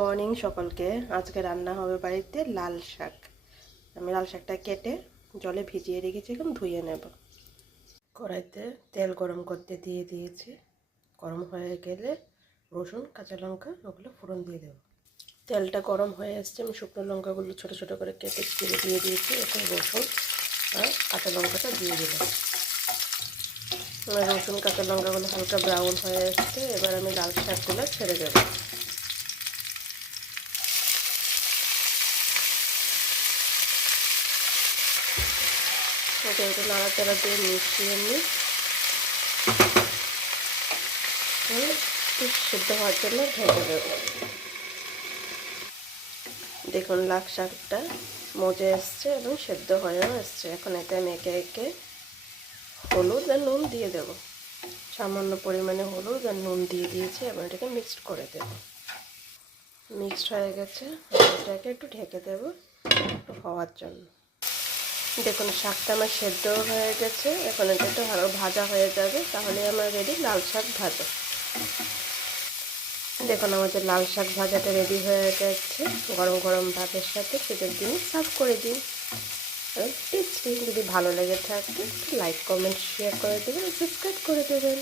Morning সকলকে। আজকে রান্না হবে বাড়িতে লাল শাক। আমি লাল শাকটা কেটে জলে ভিজিয়ে রেখেছি, এখন ধুয়ে নেব। কড়াইতে তেল গরম করতে দিয়ে দিয়েছি। গরম হয়ে গেলে রসুন কাঁচা লঙ্কা ওগুলো ফোড়ন দিয়ে দেবো। তেলটা গরম হয়ে আসছে, আমি শুকনো লঙ্কাগুলো ছোটো ছোটো করে কেটে দিয়ে দিয়েছি। এখন রসুন আর কাঁচা লঙ্কাটা দিয়ে দিলাম। রসুন কাঁচা লঙ্কাগুলো হালকা ব্রাউন হয়ে আসছে, এবার আমি লাল শাকগুলো ছেড়ে দেবো। ওকে একটু নাড়াচাড়া দিয়ে মিশিয়ে নিই, একটু সিদ্ধ হওয়ার জন্য ঢেকে দেব। দেখুন লাল শাকটা মজে এসছে এবং সেদ্ধ হয়েও এসছে। এখন এতে আমি একে একে হলুদ আর নুন দিয়ে দেব। সামান্য পরিমাণে হলুদ আর নুন দিয়ে দিয়েছি, এবং এটাকে মিক্সড করে দেব। মিক্সড হয়ে গেছে, এটাকে একটু ঢেকে দেব হওয়ার জন্য। দেখুন শাকটা আমার সেদ্ধ হয়ে গেছে, এখন এটা একটু ভালো ভাজা হয়ে যাবে, তাহলে আমার রেডি লাল শাক ভাজা। দেখুন আমাদের লাল শাক ভাজাটা রেডি হয়ে গেছে। গরম গরম ভাতের সাথে শীতের দিনে সার্ভ করে দিন। টেস্টি। যদি ভালো লেগে থাকে লাইক কমেন্ট শেয়ার করে দেবেন, সাবস্ক্রাইব করে দেবেন।